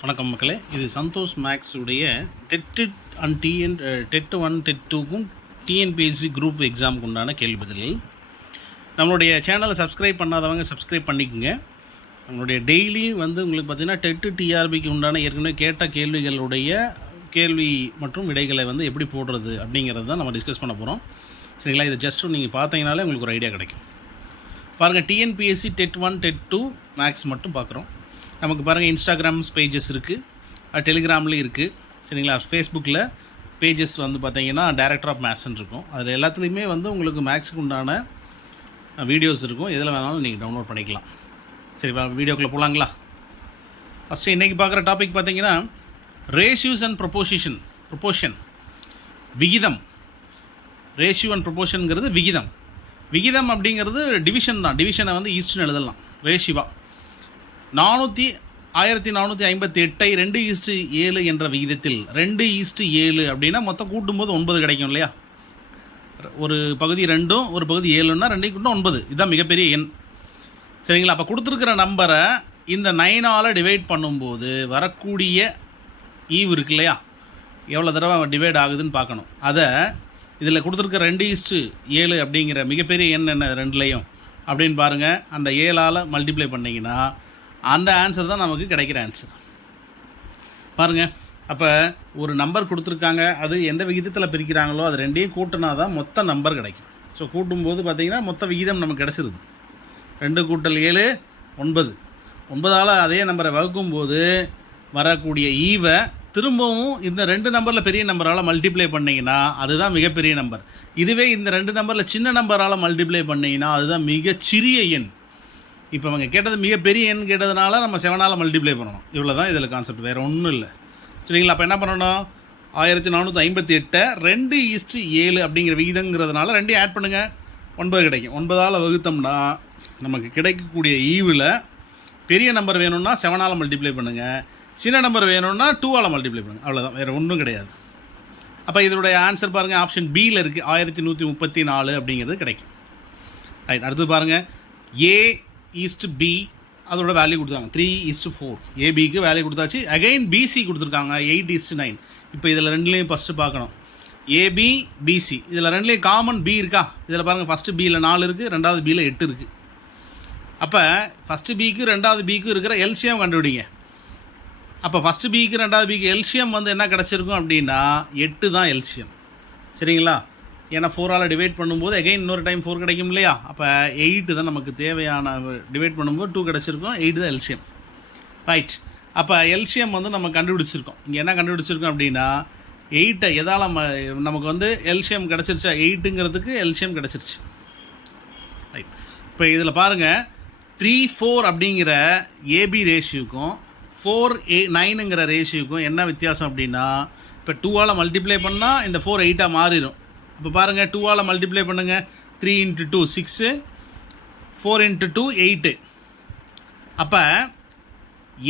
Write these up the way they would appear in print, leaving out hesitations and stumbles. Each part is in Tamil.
வணக்கம் மக்களே, இது சந்தோஷ் மேக்ஸ் உடைய டெட் அண்ட் டெட் 1 டெட் 2க்கும் டிஎன்பிஎஸ்சி குரூப் எக்ஸாமுக்கு உண்டான கேள்வி பதில்கள். நம்மளுடைய சேனலை சப்ஸ்கிரைப் பண்ணாதவங்க சப்ஸ்கிரைப் பண்ணிக்கோங்க. நம்மளுடைய டெய்லி உங்களுக்கு பார்த்திங்கன்னா டெட்டு டிஆர்பிக்கு உண்டான ஏற்கனவே கேட்ட கேள்விகளுடைய கேள்வி மற்றும் விடைகளை எப்படி போடுறது அப்படிங்கிறது தான் நம்ம டிஸ்கஸ் பண்ண போகிறோம். சரிங்களா? இதை ஜஸ்ட்டு நீங்கள் பார்த்தீங்கனாலே உங்களுக்கு ஒரு ஐடியா கிடைக்கும். பாருங்கள், டிஎன்பிஎஸ்சி டெட் 1 டெட் 2 மேக்ஸ் மட்டும் பார்க்குறோம். நமக்கு பாருங்கள், இன்ஸ்டாகிராம் பேஜஸ் இருக்குது, டெலிகிராம்லேயும் இருக்குது. சரிங்களா? ஃபேஸ்புக்கில் பேஜஸ் பார்த்தீங்கன்னா டைரக்டர் ஆஃப் மேத்ஸ்ன்னு இருக்கும். அதில் எல்லாத்துலேயுமே உங்களுக்கு மேக்ஸுக்கு உண்டான வீடியோஸ் இருக்கும். எதில் வேணாலும் நீங்கள் டவுன்லோட் பண்ணிக்கலாம். சரிப்பா, வீடியோக்குள்ளே போகலாங்களா? ஃபஸ்ட்டு இன்றைக்கி பார்க்குற டாபிக் பார்த்தீங்கன்னா ரேஷியோஸ் அண்ட் ப்ரொப்போர்ஷன், விகிதம். ரேஷியோ அண்ட் ப்ரொப்போர்ஷனுங்கிறது விகிதம். விகிதம் அப்படிங்கிறது டிவிஷன் தான். டிவிஷனை ஈஸ்ட்னு எழுதலாம் ரேஷியோவாக. 1458ஐ 2:7 என்ற விகிதத்தில் 2:7 அப்படின்னா மொத்தம் கூட்டும்போது 9 கிடைக்கும் இல்லையா? ஒரு பகுதி 2ம் ஒரு பகுதி 7ன்னா 2 கூட்டம் 9. இதுதான் மிகப்பெரிய எண். சரிங்களா? அப்போ கொடுத்துருக்கிற நம்பரை இந்த 9ஆல் டிவைட் பண்ணும்போது வரக்கூடிய ஈவு இருக்கு இல்லையா, எவ்வளோ தடவை டிவைட் ஆகுதுன்னு பார்க்கணும். அதை இதில் கொடுத்துருக்க 2:7 அப்படிங்கிற மிகப்பெரிய எண் என்ன ரெண்டுலேயும் அப்படின்னு பாருங்கள். அந்த 7ஆல் மல்டிப்ளை பண்ணிங்கன்னா அந்த ஆன்சர் தான் நமக்கு கிடைக்கிற ஆன்சர். பாருங்கள், அப்போ ஒரு நம்பர் கொடுத்துருக்காங்க, அது எந்த விகிதத்தில் பிரிக்கிறாங்களோ அது ரெண்டையும் கூட்டினா தான் மொத்த நம்பர் கிடைக்கும். ஸோ கூட்டும்போது பார்த்திங்கன்னா மொத்த விகிதம் நமக்கு கிடச்சிருது. 2 + 7 9. 9ஆல் அதே நம்பரை வகுக்கும்போது வரக்கூடிய ஈவை திரும்பவும் இந்த 2 நம்பரில் பெரிய நம்பரால் மல்டிப்ளை பண்ணிங்கன்னா அதுதான் மிகப்பெரிய நம்பர். இதுவே இந்த 2 நம்பரில் சின்ன நம்பரால் மல்டிப்ளை பண்ணிங்கன்னா அதுதான் மிகச்சிறிய எண். இப்போ அவங்க கேட்டது மிகப்பெரிய எண் கேட்டதுனால நம்ம 7ஆல் மல்டிப்ளை பண்ணணும். இவ்வளோ தான் இதில் கான்செப்ட், வேறு ஒன்றும் இல்லை. சரிங்களா? அப்போ என்ன பண்ணணும்? 1458 2:7 அப்படிங்கிற விகிதங்கிறதுனால 2 ஆட் பண்ணுங்கள், 9 கிடைக்கும். 9ஆல் வகுத்தோம்னா நமக்கு கிடைக்கக்கூடிய ஈவில் பெரிய நம்பர் வேணும்னா 7ஆல் மல்டிப்ளை பண்ணுங்கள், சின்ன நம்பர் வேணும்னா 2ஆல் மல்டிப்ளை பண்ணுங்கள். அவ்வளோதான், வேறு ஒன்றும் கிடையாது. அப்போ இதனுடைய ஆன்சர் பாருங்கள், ஆப்ஷன் பியில் இருக்குது, 1134 அப்படிங்கிறது கிடைக்கும். ரைட், அடுத்து பாருங்கள், A:B அதோட வேல்யூ கொடுத்தாங்க 3:4. ஏபிக்கு வேல்யூ கொடுத்தாச்சு. அகைன் பிசி கொடுத்துருக்காங்க 8:9. இப்போ இதில் ரெண்டுலேயும் ஃபஸ்ட்டு பார்க்கணும், ஏபி பிசி. இதில் ரெண்டுலேயும் காமன் பி இருக்கா? இதில் பாருங்கள், ஃபஸ்ட்டு பியில் 4 இருக்குது, ரெண்டாவது பியில் 8 இருக்குது. அப்போ ஃபஸ்ட்டு பிக்கு ரெண்டாவது பிக்கு இருக்கிற எல்சிஎம் கண்டுபிடிங்க. அப்போ ஃபஸ்ட்டு பிக்கு ரெண்டாவது பிக்கு எல்சிஎம் என்ன கிடச்சிருக்கும் அப்படின்னா 8 தான் எல்சிஎம். சரிங்களா? ஏன்னா 4ஆல் டிவைட் பண்ணும்போது எகைன் இன்னொரு டைம் 4 கிடைக்கும் இல்லையா? அப்போ 8 தான் நமக்கு தேவையான. டிவைட் பண்ணும்போது 2 கிடச்சிருக்கோம், 8 தான் எல்சிஎம். ரைட், அப்போ எல்சிஎம் நம்ம கண்டுபிடிச்சிருக்கோம். இங்கே என்ன கண்டுபிடிச்சிருக்கோம் அப்படின்னா 8 எதால் நமக்கு எல்சிஎம் கிடச்சிருச்சா? 8ங்கிறதுக்கு எல்சிஎம் கிடச்சிருச்சு. ரைட், இப்போ இதில் பாருங்கள், 3:4 அப்படிங்கிற ஏபி ரேஷியோக்கும் 4:9ங்கிற ரேஷியோக்கும் என்ன வித்தியாசம் அப்படின்னா, இப்போ 2ஆல் மல்டிப்ளை பண்ணால் இந்த 4 8ஆக மாறிடும். இப்போ பாருங்கள், 2ஆல் மல்டிப்ளை பண்ணுங்கள், 3 × 2 6, 4 × 2 8. அப்போ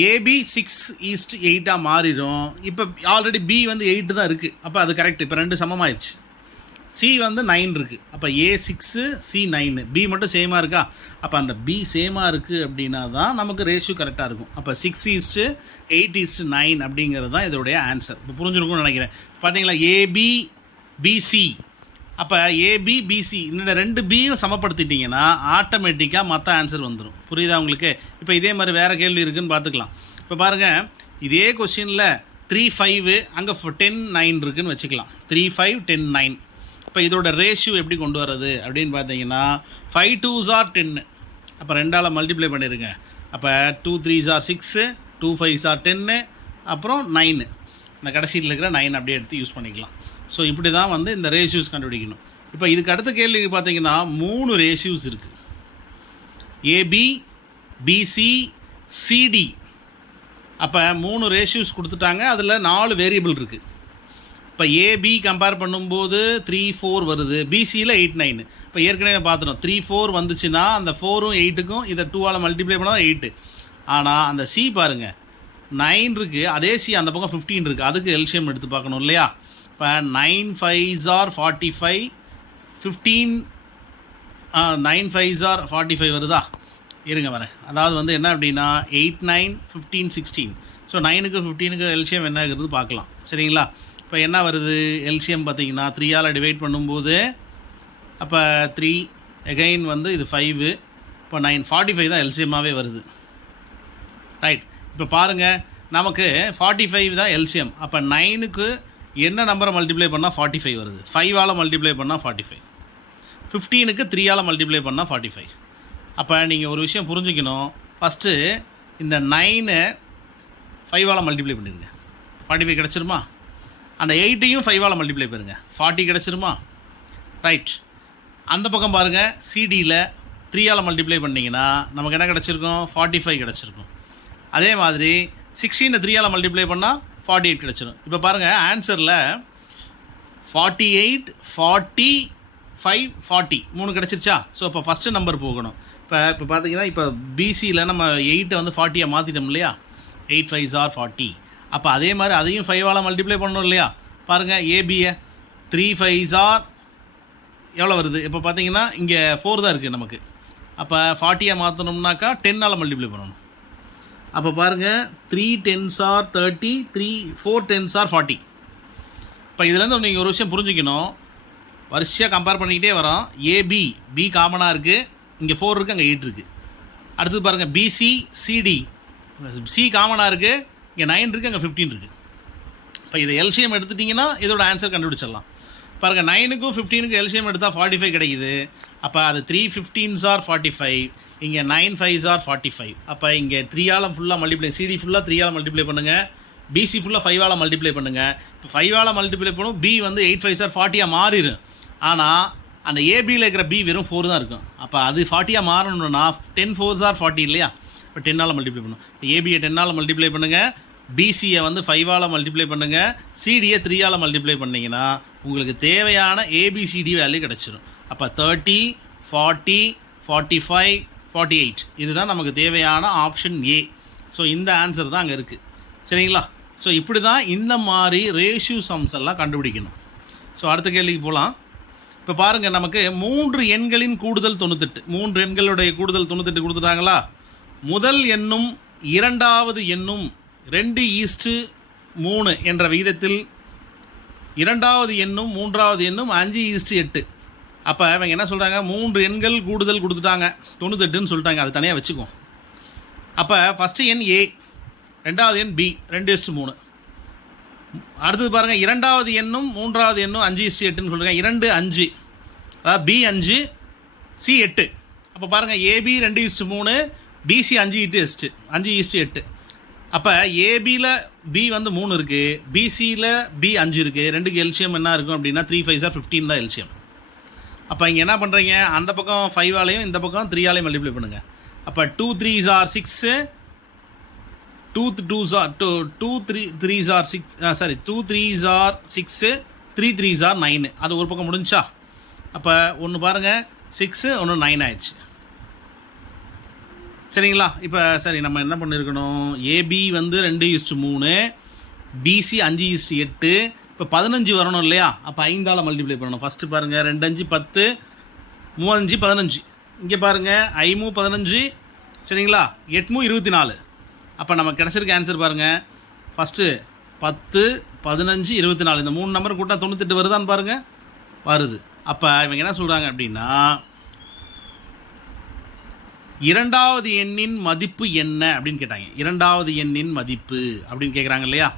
ஏபி 6:8 மாறிடும். இப்போ ஆல்ரெடி பி 8 தான் இருக்குது. அப்போ அது கரெக்ட். இப்போ 2 சமமாகிடுச்சு. சி 9 இருக்குது. அப்போ ஏ 6 சி 9, பி மட்டும் சேமாக இருக்கா? அப்போ அந்த பி சேமாக இருக்குது அப்படின்னா தான் நமக்கு ரேஷியோ கரெக்டாக இருக்கும். அப்போ 6:8:9 அப்படிங்கிறது தான் இதோடைய ஆன்சர். இப்போ புரிஞ்சுருக்கும்னு நினைக்கிறேன். பார்த்தீங்களா? AB BC. அப்போ ஏபி பிசி இந்த 2 பியும் சமப்படுத்திட்டிங்கன்னா ஆட்டோமேட்டிக்காக மற்ற ஆன்சர் வந்துடும். புரியுதா உங்களுக்கு? இப்போ இதே மாதிரி வேறு கேள்வி இருக்குதுன்னு பார்த்துக்கலாம். இப்போ பாருங்கள், இதே கொஸ்டினில் 3 5 அங்கே 10 9 இருக்குதுன்னு வச்சுக்கலாம். 3 5 10 9. இப்போ இதோட ரேஷியோ எப்படி கொண்டு வர்றது அப்படின்னு பார்த்தீங்கன்னா 5 2s are 10. அப்போ 2ஆல் மல்டிப்ளை பண்ணிடுங்க. அப்போ 2 3s are 6, 2 5s are 10, அப்புறம் 9. இந்த கடைசியில் இருக்கிற 9 அப்படியே எடுத்து யூஸ் பண்ணிக்கலாம். ஸோ இப்படி தான் இந்த ரேஷியோஸ் கண்டுபிடிக்கணும். இப்போ இதுக்கு அடுத்த கேள்வி பார்த்தீங்கன்னா 3 ரேஷியோஸ் இருக்குது. AB BC CD. அப்போ 3 ரேஷியோஸ் கொடுத்துட்டாங்க. அதில் 4 வேரியபிள் இருக்குது. இப்போ ஏபி கம்பேர் பண்ணும்போது 3 4 வருது, பிசியில் 8 9. இப்போ ஏற்கனவே பார்த்துட்டோம், 3 4 வந்துச்சுன்னா அந்த 4ம் 8க்கும் இதை 2ஆல் மல்டிப்ளை பண்ணால் 8. ஆனால் அந்த சி பாருங்கள், 9 இருக்குது, அதே சி அந்த பக்கம் 15 இருக்குது. அதுக்கு எல்சிஎம் எடுத்து பார்க்கணும் இல்லையா? இப்போ 9 5s are 45, 15 9 5s are 45 வருதா? இருங்க வரேன். அதாவது என்ன அப்படின்னா 8 9 15 16 ஸோ 9க்கு 15க்கு எல்சிஎம் என்ன ஆகுறது பார்க்கலாம். சரிங்களா? இப்போ என்ன வருது எல்சிஎம் பார்த்தீங்கன்னா 3ஆல் டிவைட் பண்ணும்போது அப்போ 3 எகைன் வந்து இது 5, இப்போ 9 45 தான் எல்சிஎம்மாகவே வருது. ரைட். இப்போ பாருங்கள், நமக்கு 45 தான் எல்சிஎம். அப்போ 9க்கு என்ன நம்பரை மல்டிப்ளை பண்ணால் 45 வருது? 5ஆல் மல்டிப்ளை பண்ணால் 45. 15க்கு 3ஆல் மல்டிப்ளை பண்ணால் 45. அப்போ நீங்கள் ஒரு விஷயம் புரிஞ்சுக்கணும். ஃபஸ்ட்டு இந்த 9 5ஆல் மல்டிப்ளை பண்ணிடுங்க, 45 கிடச்சிருமா? அந்த 8ஐயும் 5ஆல் மல்டிப்ளை பண்ணுங்க, 40 கிடச்சிருமா? ரைட். அந்த பக்கம் பாருங்கள், சிடியில் 3ஆல் மல்டிப்ளை பண்ணிங்கன்னா நமக்கு என்ன கிடச்சிருக்கும்? 45 கிடச்சிருக்கும். அதே மாதிரி 16 3ஆல் மல்டிப்ளை பண்ணால் 48 கிடச்சிரும். இப்போ பாருங்கள், ஆன்சரில் 48, 40, 5, 40 3 கிடச்சிருச்சா? ஸோ இப்போ ஃபஸ்ட்டு நம்பர் போகணும். இப்போ பார்த்தீங்கன்னா இப்போ பிசியில் நம்ம 8 வந்து 40 மாற்றிட்டோம் இல்லையா? 8 5s are 40. அப்போ அதே மாதிரி அதையும் 5ஆல் மல்டிப்ளை பண்ணணும் இல்லையா? பாருங்கள், ஏபியை 3 5s are எவ்வளோ வருது? இப்போ பார்த்தீங்கன்னா இங்கே 4 தான் இருக்குது நமக்கு. அப்போ 40 மாற்றணும்னாக்கா 10ஆல் மல்டிப்ளை பண்ணணும். அப்போ பாருங்கள், 3 10s are 30, 4 10s are 40. இப்போ இதுலேருந்து நீங்கள் ஒரு விஷயம் புரிஞ்சுக்கணும். வரிசையாக கம்பேர் பண்ணிக்கிட்டே வரோம். ஏபி பி காமனாக இருக்குது, இங்கே 4 இருக்குது, அங்கே 8 இருக்குது. அடுத்தது பாருங்கள், பிசி சிடி சி காமனாக இருக்குது, இங்கே 9 இருக்குது, அங்கே 15 இருக்குது. இப்போ இதை எல்சிஎம் எடுத்துட்டிங்கன்னா இதோட ஆன்சர் கண்டுபிடிச்சிடலாம். பாருங்கள், 9க்கும் 15க்கும் எல்சிஎம் எடுத்தால் 45 கிடைக்குது. அப்போ அது 3 15s are 45, இங்கே 9 5s are 45. அப்போ இங்கே 3ஆல் ஃபுல்லாக மல்டிப்ளை, சிடி ஃபுல்லாக 3ஆல் மல்டிப்ளை பண்ணுங்கள், பிசி ஃபுல்லாக 5ஆல் மல்டிப்ளை பண்ணுங்கள். இப்போ 5ஆல் மல்டிப்ளை பண்ணும், பி வந்து 8 5s are 40 மாறிடும். ஆனால் அந்த ஏபியில் இருக்கிற பி வெறும் 4 தான் இருக்கும். அப்போ அது 40 மாறணும்னா 10 4s are 40 இல்லையா? இப்போ 10ஆல் மல்டிப்ளை பண்ணும். ஏபியை 10ஆல் மல்டிப்ளை பண்ணுங்கள், பிசியை வந்து 5ஆல் மல்டிப்ளை பண்ணுங்கள், சிடியை 3ஆல் மல்டிப்ளை பண்ணிங்கன்னா உங்களுக்கு தேவையான ஏபிசிடி வேல்யூ கிடச்சிரும். அப்போ 30 40 45 48 இதுதான் நமக்கு தேவையான ஆப்ஷன் ஏ. ஸோ இந்த ஆன்சர் தான் அங்கே இருக்குது. சரிங்களா? ஸோ இப்படி தான் இந்த மாதிரி ரேஷியோ சம்ஸ் எல்லாம் கண்டுபிடிக்கணும். ஸோ அடுத்த கேள்விக்கு போகலாம். இப்போ பாருங்கள், நமக்கு 3 எண்களின் கூடுதல் 98, 3 எண்களுடைய கூடுதல் 98 கொடுத்துட்டாங்களா? முதல் எண்ணும் இரண்டாவது எண்ணும் 2:3 என்ற விகிதத்தில், இரண்டாவது எண்ணும் மூன்றாவது எண்ணும் 5:8. அப்போ இவங்க என்ன சொல்கிறாங்க? 3 எண்கள் கூடுதல் கொடுத்துட்டாங்க, 98ன்னு சொல்லிட்டாங்க. அது தனியாக வச்சுக்குவோம். அப்போ ஃபஸ்ட்டு எண் ஏ, ரெண்டாவது எண் பி 2:3. அடுத்தது பாருங்கள், இரண்டாவது எண்ணும் மூன்றாவது எண்ணும் 5:8ன்னு சொல்கிறாங்க. 2 5, அதாவது பி 5 சி 8. அப்போ பாருங்கள், ஏபி 2:3, பிசி 5:8. அப்போ ஏபியில் பி வந்து 3 இருக்குது, பிசியில் பி 5 இருக்குது. ரெண்டுக்கு எல்சிஎம் என்ன இருக்கும் அப்படின்னா 3 5s are 15 தான் எல்சிஎம். அப்போ இங்கே என்ன பண்ணுறீங்க? அந்த பக்கம் 5ஆலையும் இந்த பக்கம் 3ஆலையும் மல்டிப்ளை பண்ணுங்கள். அப்போ 2 3s are 6, 2 3s are 6, 3 3s are 9. அது ஒரு பக்கம் முடிஞ்சா? அப்போ ஒன்று பாருங்கள் 6, ஒன்று 9 ஆயிடுச்சு. சரிங்களா? இப்போ சரி, நம்ம என்ன பண்ணியிருக்கணும்? ஏபி வந்து 2:3, பிசி 5:8. இப்போ 15 வரணும் இல்லையா? அப்போ 5ஆல் மல்டிப்ளை பண்ணணும். ஃபஸ்ட்டு பாருங்கள், 2 5 10, 3 5 15. இங்கே பாருங்கள், 5 15, சரிங்களா? 8 24. அப்போ நமக்கு கிடச்சிருக்க ஆன்சர் பாருங்கள், ஃபஸ்ட்டு 10 15 24 இந்த 3 நம்பர் கூட்டினா 98 வருதான்னு பாருங்கள், வருது. அப்போ இவங்க என்ன சொல்கிறாங்க அப்படின்னா, இரண்டாவது எண்ணின் மதிப்பு என்ன அப்படின்னு கேட்டாங்க. இரண்டாவது எண்ணின் மதிப்பு அப்படின்னு கேட்குறாங்க இல்லையா?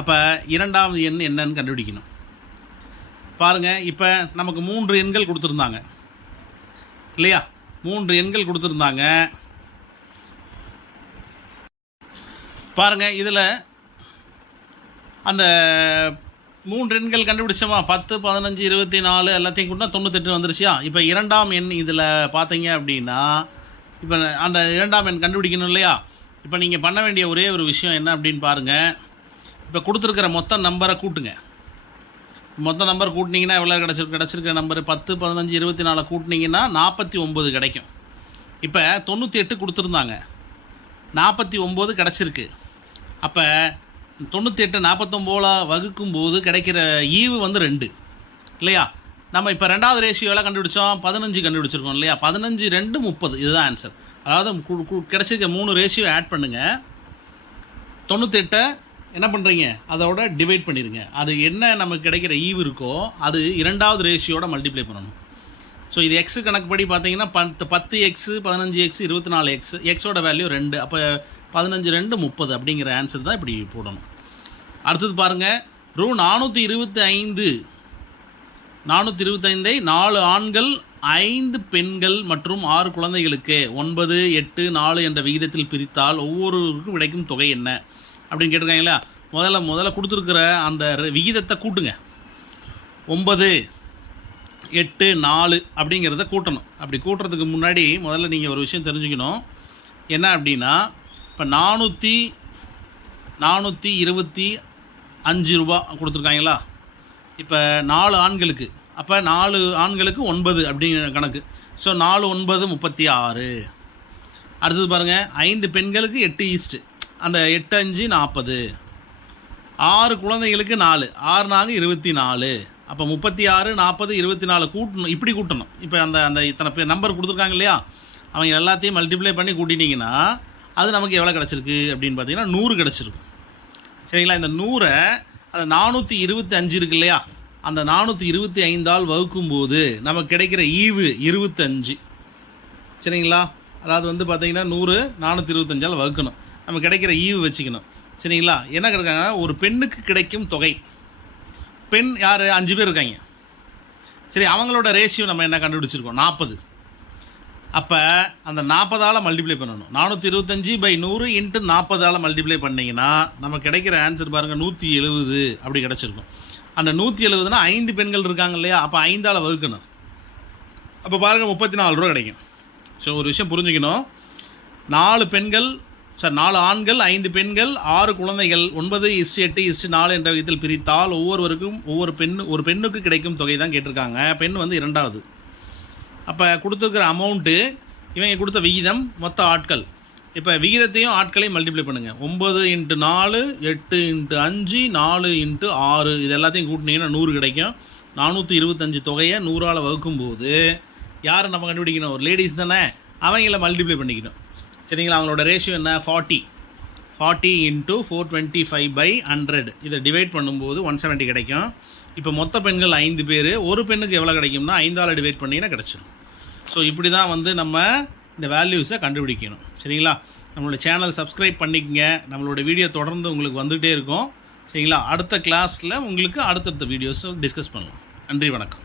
அப்போ இரண்டாவது எண் என்னன்னு கண்டுபிடிக்கணும். பாருங்கள், இப்போ நமக்கு 3 எண்கள் கொடுத்துருந்தாங்க இல்லையா? 3 எண்கள் கொடுத்துருந்தாங்க. பாருங்கள், இதில் அந்த 3 எண்கள் கண்டுபிடிச்சோமா? 10 15 24 எல்லாத்தையும் கூட 98 வந்துருச்சியா? இப்போ இரண்டாம் எண் இதில் பார்த்தீங்க அப்படின்னா, இப்போ அந்த இரண்டாம் எண் கண்டுபிடிக்கணும் இல்லையா? இப்போ நீங்கள் பண்ண வேண்டிய ஒரே ஒரு விஷயம் என்ன அப்படின்னு பாருங்கள். இப்போ கொடுத்துருக்கிற மொத்த நம்பரை கூட்டுங்க. மொத்த நம்பர் கூட்டினீங்கன்னா எவ்வளோ கிடச்சிருக்கிற நம்பர் 10 15 24 கூட்டினீங்கன்னா 49 கிடைக்கும். இப்போ 98 கொடுத்துருந்தாங்க, 49 கிடச்சிருக்கு. அப்போ 98 49 வகுக்கும்போது கிடைக்கிற ஈவு வந்து 2 இல்லையா? நம்ம இப்போ ரெண்டாவது ரேஷியோவில் கண்டுபிடிச்சோம், 15 கண்டுபிடிச்சிருக்கோம் இல்லையா? 15 2 30 இதுதான் ஆன்சர். அதாவது கிடச்சிருக்க 3 ரேஷியோ ஆட் பண்ணுங்கள். 98 என்ன பண்ணுறீங்க, அதோட டிவைட் பண்ணிடுங்க. அது என்ன நமக்கு கிடைக்கிற ஈவு இருக்கோ அது இரண்டாவது ரேஷியோட மல்டிப்ளை பண்ணணும். ஸோ இது எக்ஸு கணக்குப்படி பார்த்தீங்கன்னா 10 எக்ஸு 15 எக்ஸு 24 எக்ஸு, எக்ஸோட வேல்யூ 2, அப்போ 15 2 30 அப்படிங்கிற ஆன்சர் தான் இப்படி போடணும். அடுத்தது பாருங்கள், ரூ 425 425ஐ 4 ஆண்கள் 5 பெண்கள் மற்றும் 6 குழந்தைகளுக்கு 9, 8, 4 என்ற விகிதத்தில் பிரித்தால் ஒவ்வொருவருக்கும் கிடைக்கும் தொகை என்ன அப்படின்னு கேட்டிருக்காங்களா. முதல்ல கொடுத்துருக்கிற அந்த விகிதத்தை கூட்டுங்க. 9, 8, 4 அப்படிங்கிறத கூட்டணும். அப்படி கூட்டுறதுக்கு முன்னாடி முதல்ல நீங்கள் ஒரு விஷயம் தெரிஞ்சுக்கணும். என்ன அப்படின்னா, இப்போ 425 ரூபா கொடுத்துருக்காங்களா. இப்போ 4 ஆண்களுக்கு, அப்போ 4 ஆண்களுக்கு 9 அப்படிங்கிற கணக்கு. ஸோ 4 9 36. அடுத்தது பாருங்கள், 5 பெண்களுக்கு 8 ஈஸ்ட்டு, அந்த 8 5 40. 6 குழந்தைகளுக்கு 4, 6 4 24. அப்போ 36 40 24 கூட்டணும். இப்படி கூட்டணும். இப்போ அந்த இத்தனை பேர் நம்பர் கொடுத்துருக்காங்க இல்லையா, அவங்க எல்லாத்தையும் மல்டிப்ளை பண்ணி கூட்டிட்டிங்கன்னா அது நமக்கு எவ்வளோ கிடச்சிருக்கு அப்படின்னு பார்த்தீங்கன்னா 100 கிடச்சிருக்கும். சரிங்களா. இந்த 100 அந்த 425 இருக்கு இல்லையா, அந்த 425ஆல் வகுக்கும்போது நமக்கு கிடைக்கிற ஈவு 25. சரிங்களா. அதாவது வந்து பார்த்தீங்கன்னா 100 425ஆல் வகுக்கணும், நமக்கு கிடைக்கிற ஈவு வச்சுக்கணும். சரிங்களா. என்ன கிடைக்காங்க, ஒரு பெண்ணுக்கு கிடைக்கும் தொகை. பெண் யார், 5 பேர் இருக்காங்க. சரி, அவங்களோட ரேஷியோ நம்ம என்ன கண்டுபிடிச்சிருக்கோம், 40. அப்போ அந்த 40ஆல் மல்டிப்ளை பண்ணணும். 425/100 × 40ஆல் மல்டிப்ளை பண்ணிங்கன்னா நமக்கு கிடைக்கிற ஆன்சர் பாருங்கள் 170 அப்படி கிடச்சிருக்கும். அந்த 170னா 5 பெண்கள் இருக்காங்க இல்லையா, அப்போ 5ஆல் வகுக்கணும். அப்போ பாருங்கள் 34 ரூபா கிடைக்கும். ஸோ ஒரு விஷயம் புரிஞ்சுக்கணும், 4 பெண்கள் 4 ஆண்கள் 5 பெண்கள் 6 குழந்தைகள் 9:8:4 என்ற விதத்தில் பிரித்தால் ஒவ்வொருவருக்கும் ஒரு பெண்ணுக்கு கிடைக்கும் தொகை தான் கேட்டிருக்காங்க. பெண் வந்து 2வது. அப்போ கொடுத்துருக்கிற அமௌண்ட்டு, இவங்க கொடுத்த விகிதம், மொத்த ஆட்கள். இப்போ விகிதத்தையும் ஆட்களையும் மல்டிப்ளை பண்ணுங்கள். 9 × 4 8 × 5 4 × 6 இது எல்லாத்தையும் கூட்டினீங்கன்னா 100 கிடைக்கும். 425 தொகையை 100ஆல் வகுக்கும்போது யாரை நம்ம கண்டுபிடிக்கணும், ஒரு லேடிஸ் தானே, அவங்கள மல்டிப்ளை பண்ணிக்கணும். சரிங்களா. அவங்களோட ரேஷியோ என்ன, 40 × 425/100. இதை டிவைட் பண்ணும்போது 170 கிடைக்கும். இப்போ மொத்த பெண்கள் 5 பேர், ஒரு பெண்ணுக்கு எவ்வளோ கிடைக்கும்னா 5ஆல் டிவைட் பண்ணிங்கன்னா கிடச்சிடும். ஸோ இப்படி தான் வந்து நம்ம இந்த வேல்யூஸை கண்டுபிடிக்கணும். சரிங்களா. நம்மளோட சேனல் சப்ஸ்கிரைப் பண்ணிக்கங்க. நம்மளோட வீடியோ தொடர்ந்து உங்களுக்கு வந்துகிட்டே இருக்கும். சரிங்களா. அடுத்த கிளாஸில் உங்களுக்கு அடுத்தடுத்த வீடியோஸை டிஸ்கஸ் பண்ணலாம். நன்றி, வணக்கம்.